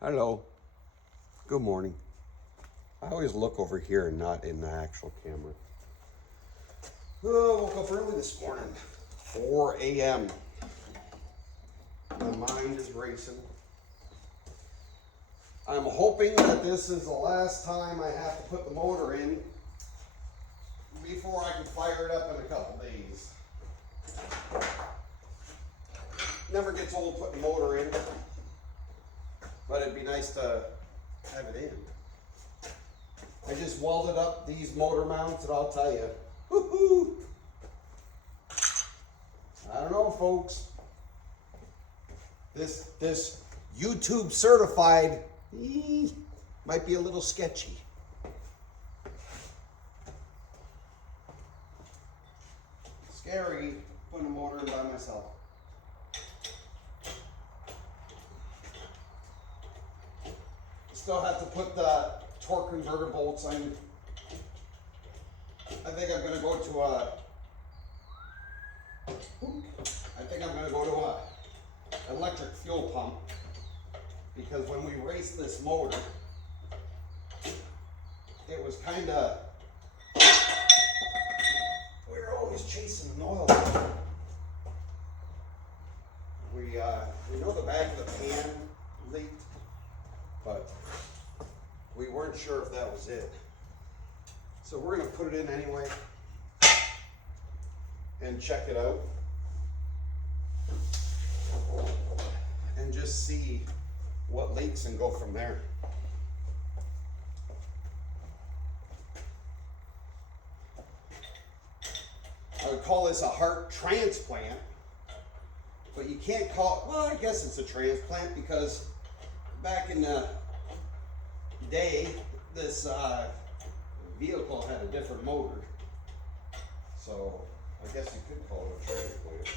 Hello. Good morning. I always look over here and not in the actual camera. Oh, woke up early this morning. 4 a.m. My mind is racing. I'm hoping that this is the last time I have to put the motor in before I can fire it up in a couple days. Never gets old putting the motor in, but it'd be nice to have it in. I just welded up these motor mounts and I'll tell you, woohoo! I don't know, folks. This YouTube certified might be a little sketchy. Scary putting a motor in by myself. Still have to put the torque converter bolts in. I think I'm gonna go to a electric fuel pump, because when we raced this motor, it was kinda, we were always chasing an oil leak. We know the back of the pan leaked, but we weren't sure if that was it. So we're gonna put it in anyway and check it out and just see what leaks and go from there. I would call this a heart transplant, but you can't call it, well, I guess it's a transplant because back in the day, this vehicle had a different motor. So I guess you could call it a transplant.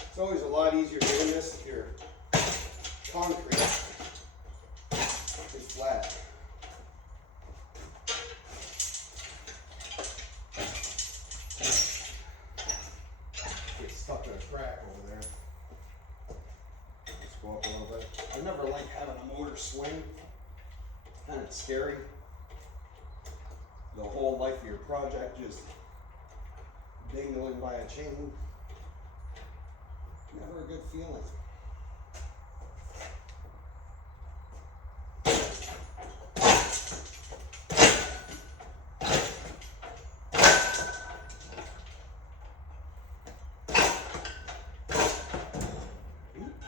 It's always a lot easier doing this if your concrete is flat. Get stuck in a crack over there. Let's go up a little bit. I never like having a motor swing. Kind of scary. The whole life of your project just dangling by a chain. Never a good feeling.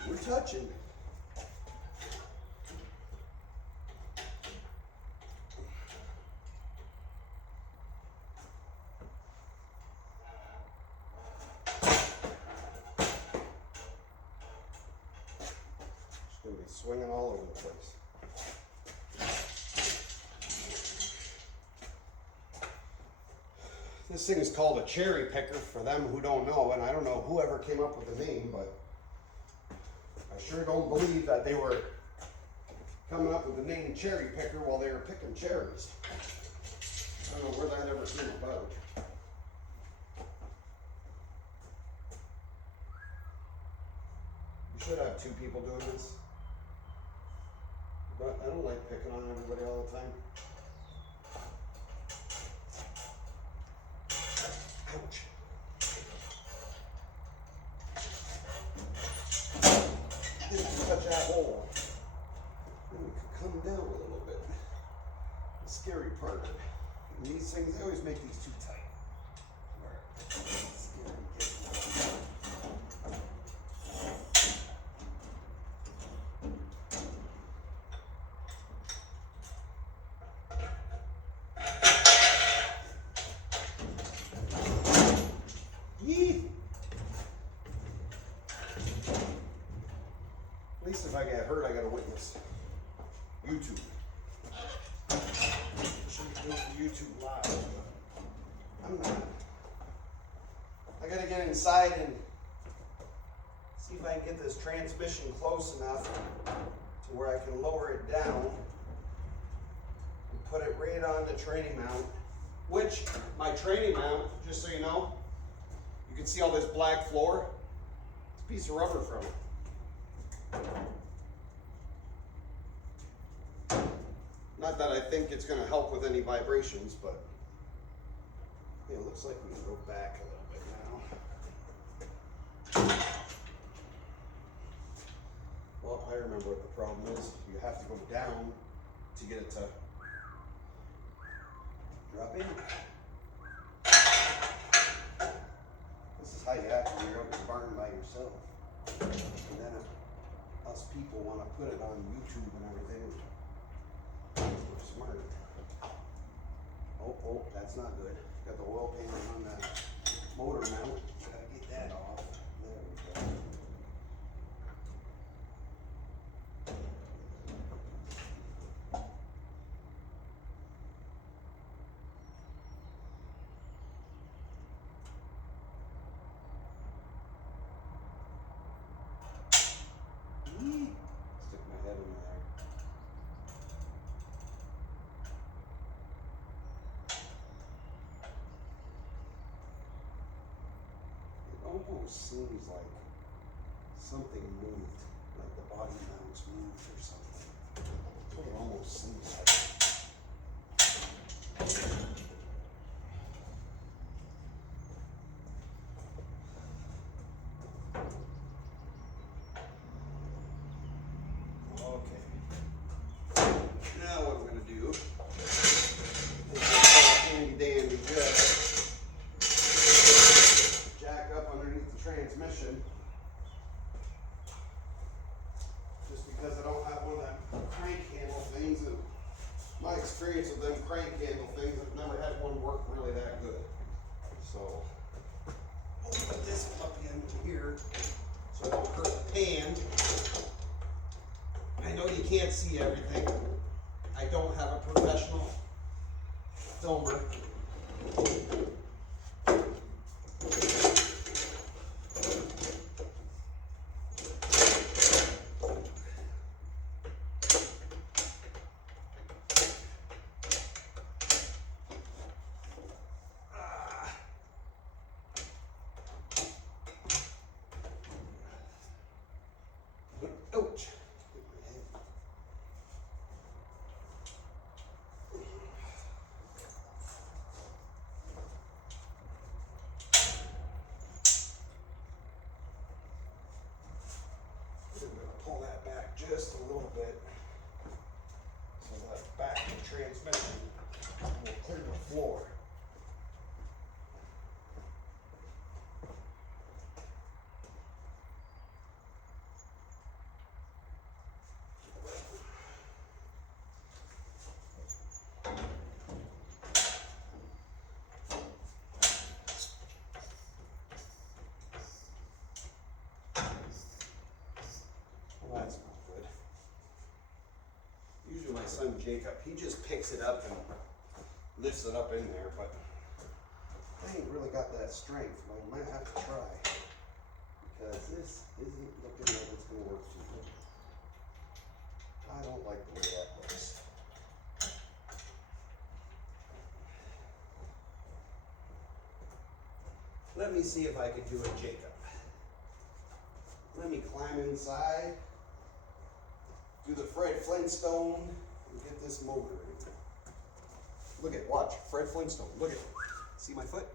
We're touching. Gonna be swinging all over the place. This thing is called a cherry picker for them who don't know, and I don't know whoever came up with the name, but I sure don't believe that they were coming up with the name cherry picker while they were picking cherries. I don't know where that ever came about. You should have two people doing this. But I don't like picking on everybody all the time. Ouch. Didn't touch that hole. Then we could come down a little bit. The scary part. And these things, they always make these too tight. At least if I get hurt, I got a witness. YouTube. Should be doing YouTube live. I'm not. I gotta get inside and see if I can get this transmission close enough to where I can lower it down and put it right on the training mount Which, my training mount, just so you know, you can see all this black floor. It's a piece of rubber from it. Not that I think it's going to help with any vibrations, but yeah, it looks like we can go back a little bit now. Well, I remember what the problem is. You have to go down to get it to drop in. This is how you act when you're out in the barn by yourself. And then us people want to put it on YouTube and everything. We're smart. Oh, that's not good. Got the oil pan on the motor mount. Gotta get that off. There we go. Stick my head in there. It almost seems like something moved, like the body mounts moved or something. That's what it almost seems like. Okay. Now what I'm going to do is take a handy dandy just jack up underneath the transmission. Just because I don't have one of them crank handle things, and my experience with them crank handle things, I've never had one work really that good. So I'll put this puppy in here so I don't hurt the pan. I know you can't see everything. I don't have a professional filmer. Ouch. I'm going to pull that back just a little bit so that back transmission will clear the floor. Well, that's not good. Usually my son Jacob, he just picks it up and lifts it up in there, but I ain't really got that strength. I might have to try because this isn't looking like it's going to work too good. I don't like the way that looks. Let me see if I can do it, Jacob. Let me climb inside, do the Fred Flintstone, and get this motor in. Look at, watch, Fred Flintstone, look at, see my foot?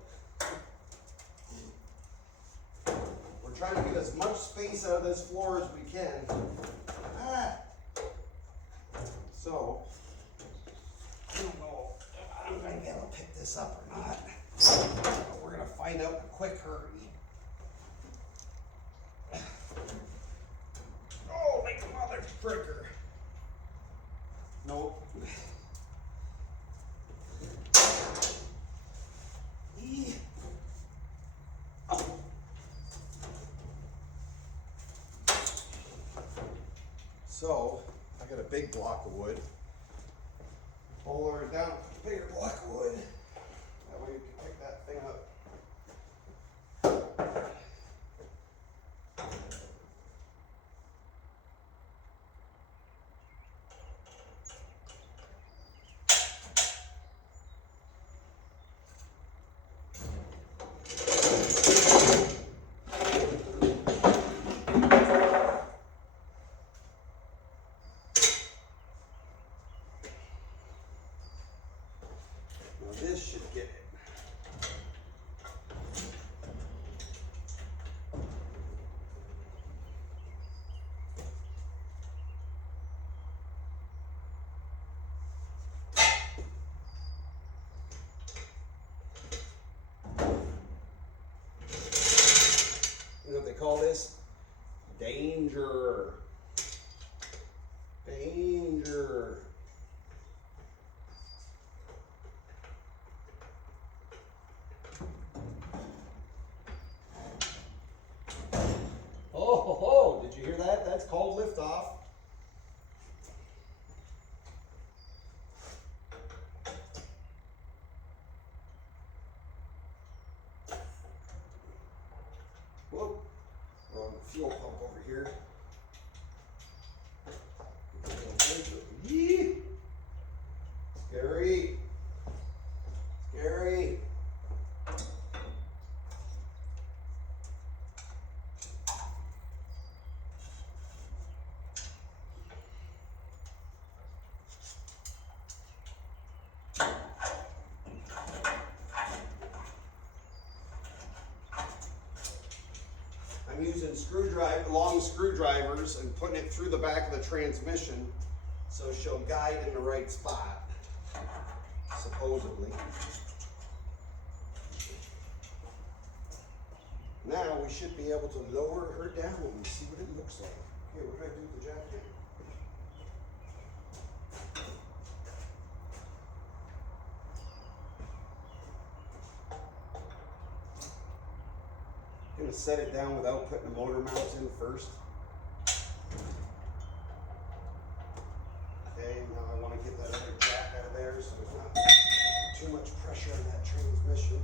We're trying to get as much space out of this floor as we can. So, I don't know if I'm going to be able to pick this up or not. But we're going to find out in a quick hurry. Oh, make the mother fricker. Nope. Oh. So, I got a big block of wood. Pull her down a bigger block of wood. That way you can pick that thing up. call this? Danger. Danger. Oh, ho, ho. Did you hear that? That's called liftoff. Whoa, wrong fuel pump over here. Yee. Scary. Scary. I'm using long screwdrivers and putting it through the back of the transmission so she'll guide in the right spot, supposedly. Now we should be able to lower her down and see what it looks like. Okay, what did I do with the jacket? I'm going to set it down without putting the motor mounts in first. Okay, now I want to get that other jack out of there so there's not too much pressure on that transmission.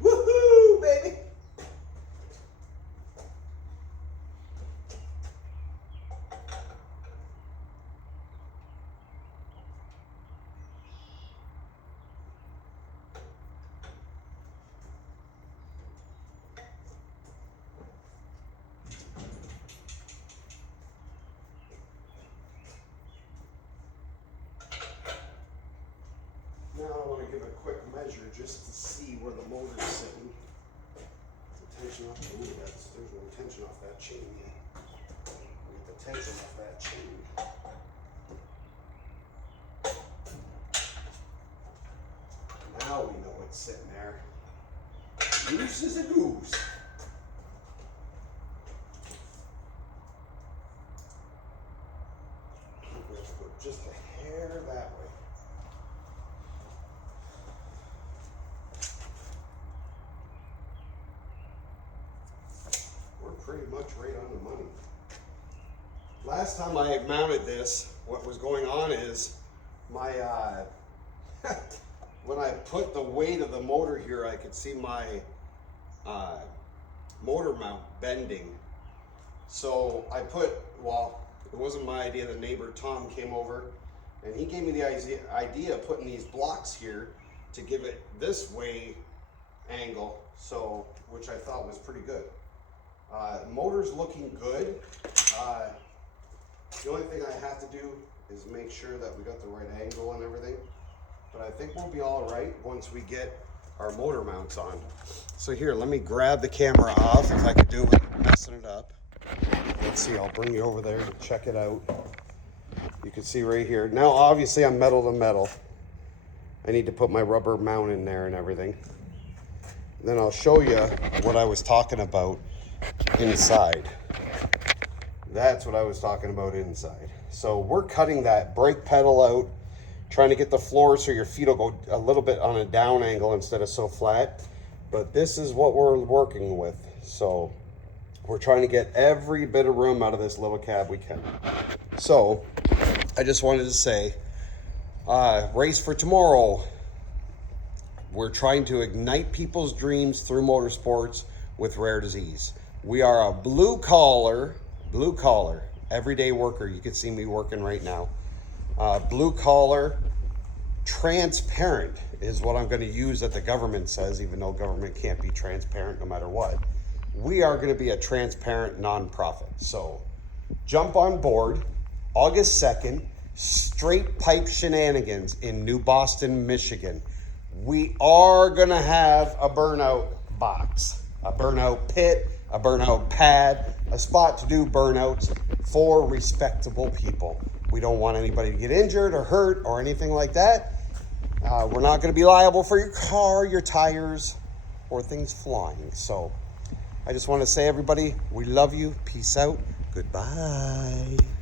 Woohoo, baby! Now I want to give a quick measure just to see where the motor's sitting. The tension off, ooh, there's no tension off that chain yet. Get the tension off that chain. Now we know it's sitting there. Loose as a goose. I think we have to go just a hair that way. Pretty much right on the money. Last time I mounted this, what was going on is my when I put the weight of the motor here, I could see my motor mount bending. So I put, well, it wasn't my idea. The neighbor Tom came over and he gave me the idea of putting these blocks here to give it this way angle, so which I thought was pretty good. Motor's looking good. The only thing I have to do is make sure that we got the right angle and everything. But I think we'll be all right once we get our motor mounts on. So here, let me grab the camera off if I could do it without messing it up. Let's see, I'll bring you over there to check it out. You can see right here. Now, obviously, I'm metal to metal. I need to put my rubber mount in there and everything. Then I'll show you what I was talking about inside. That's what I was talking about inside. So we're cutting that brake pedal out, trying to get the floor so your feet will go a little bit on a down angle instead of so flat. But this is what we're working with. So we're trying to get every bit of room out of this little cab we can. So I just wanted to say, race for tomorrow. We're trying to ignite people's dreams through motorsports with rare disease. We are a blue collar, everyday worker. You can see me working right now. Blue collar, transparent is what I'm going to use that the government says, even though government can't be transparent no matter what. We are going to be a transparent nonprofit. So jump on board August 2nd, Straight Pipe Shenanigans in New Boston, Michigan. We are going to have a burnout box. a burnout pit, a burnout pad, a spot to do burnouts for respectable people. We don't want anybody to get injured or hurt or anything like that. We're not going to be liable for your car, your tires, or things flying. So I just want to say, everybody, we love you. Peace out. Goodbye.